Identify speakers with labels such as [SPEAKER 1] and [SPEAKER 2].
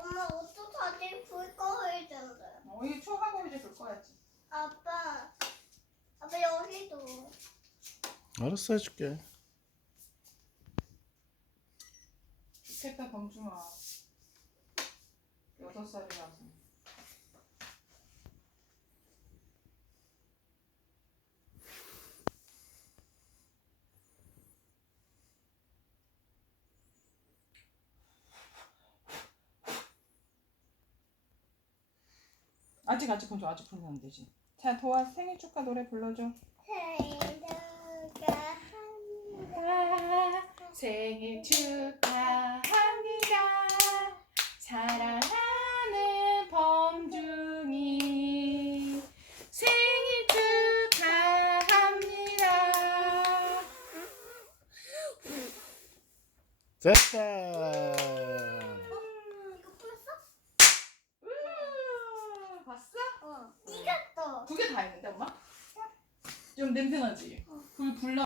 [SPEAKER 1] 엄마 옷도 다시 불 거일 텐데.
[SPEAKER 2] 이거 추억하고 이제 줄 거야지.
[SPEAKER 1] 아빠 여기도.
[SPEAKER 3] 알았어, 해줄게.
[SPEAKER 2] 좋겠다, 범중아. 6살이라서. 아직 본줘. 아직 부르면 안 되지. 자, 도아 생일 축하 노래 불러줘. 생일 축하합니다. 사랑하는 범중이 생일 축하합니다.
[SPEAKER 3] 됐다.
[SPEAKER 1] 이거 풀었어?
[SPEAKER 2] 봤어?
[SPEAKER 1] 네가 또.
[SPEAKER 2] 2개 다 했는데 엄마? 좀 냄새 나지? 불 불나.